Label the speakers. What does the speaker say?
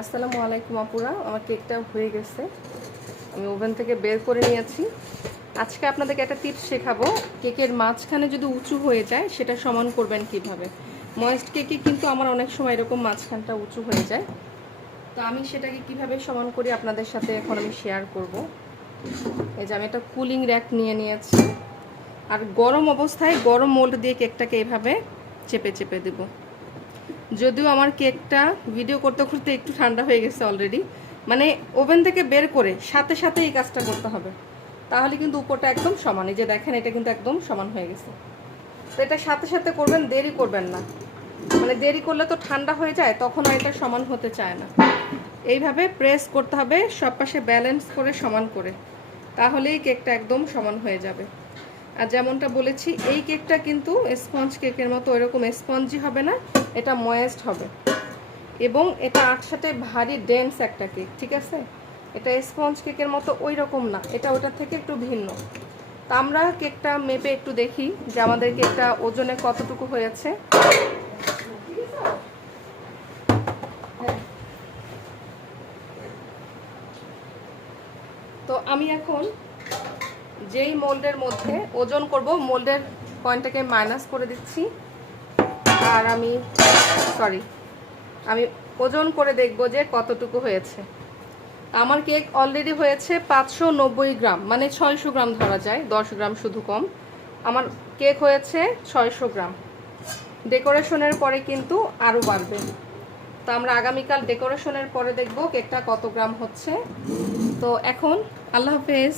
Speaker 1: আসসালামু আলাইকুম আপুরা, আমার কেকটা হয়ে গেছে। আমি ওভেন থেকে বের করে নিয়েছি। আজকে আপনাদেরকে একটা টিপস শেখাবো, কেকের মাঝখানে যদি উঁচু হয়ে যায়, সেটা সমান করবেন কীভাবে? ময়েস্ট কেকে কিন্তু আমার অনেক সময় এরকম মাঝখানটা উঁচু হয়ে যায়। তো আমি সেটাকে কীভাবে সমান করি আপনাদের সাথে এখন আমি শেয়ার করব। এই যে আমি একটা কুলিং র্যাক নিয়ে নিয়েছি। আর গরম অবস্থায় গরম মোল্ড দিয়ে কেকটাকে এভাবে চেপে চেপে দেবো। যদিও আমার কেকটা ভিডিও করতে করতে একটু ঠান্ডা হয়ে গেছে অলরেডি মানে ওভেন থেকে বের করে সাথে সাথে এই কাজটা করতে হবে। তাহলে কিন্তু উপরটা একদম সমান। এই যে দেখেন, এটা কিন্তু একদম সমান হয়ে গেছে। তো এটা সাথে সাথে করবেন, দেরি করবেন না। মানে দেরি করলে তো ঠান্ডা হয়ে যায়, তখন আর এটা সমান হতে চায় না। এইভাবে প্রেস করতে হবে সব পাশে ব্যালেন্স করে সমান করে। তাহলেই কেকটা একদম সমান হয়ে যাবে। আর যেমনটা বলেছি, এই কেকটা কিন্তু স্পঞ্জ কেকের মতো ওইরকম স্পঞ্জি হবে না, এটা ময়েস্ট হবে। এবং এটা একসাথে ভারী ডেন্স একটা কেক, ঠিক আছে? এটা স্পঞ্জ কেকের মতো ওই রকম না, এটা ওটার থেকে একটু ভিন্ন। তা আমরা কেকটা মেপে একটু দেখি যে আমাদের কেকটা ওজনে কতটুকু হয়েছে। তো আমি এখন যেই মোল্ডের মধ্যে ওজন করব, মোল্ডের পয়েন্টটাকে মাইনাস করে দিচ্ছি। আর আমি সরি আমি ওজন করে দেখব যে কতটুকু হয়েছে। আমার কেক অলরেডি হয়েছে পাঁচশো নব্বই গ্রাম মানে ছয়শো গ্রাম ধরা যায়, দশ গ্রাম শুধু কম। আমার কেক হয়েছে ছয়শো গ্রাম। ডেকোরেশনের পরে কিন্তু আরও বাড়বে। তো আমরা আগামীকাল ডেকোরেশনের পরে দেখব কেকটা কত গ্রাম হচ্ছে। তো এখন, আল্লাহ হাফেজ।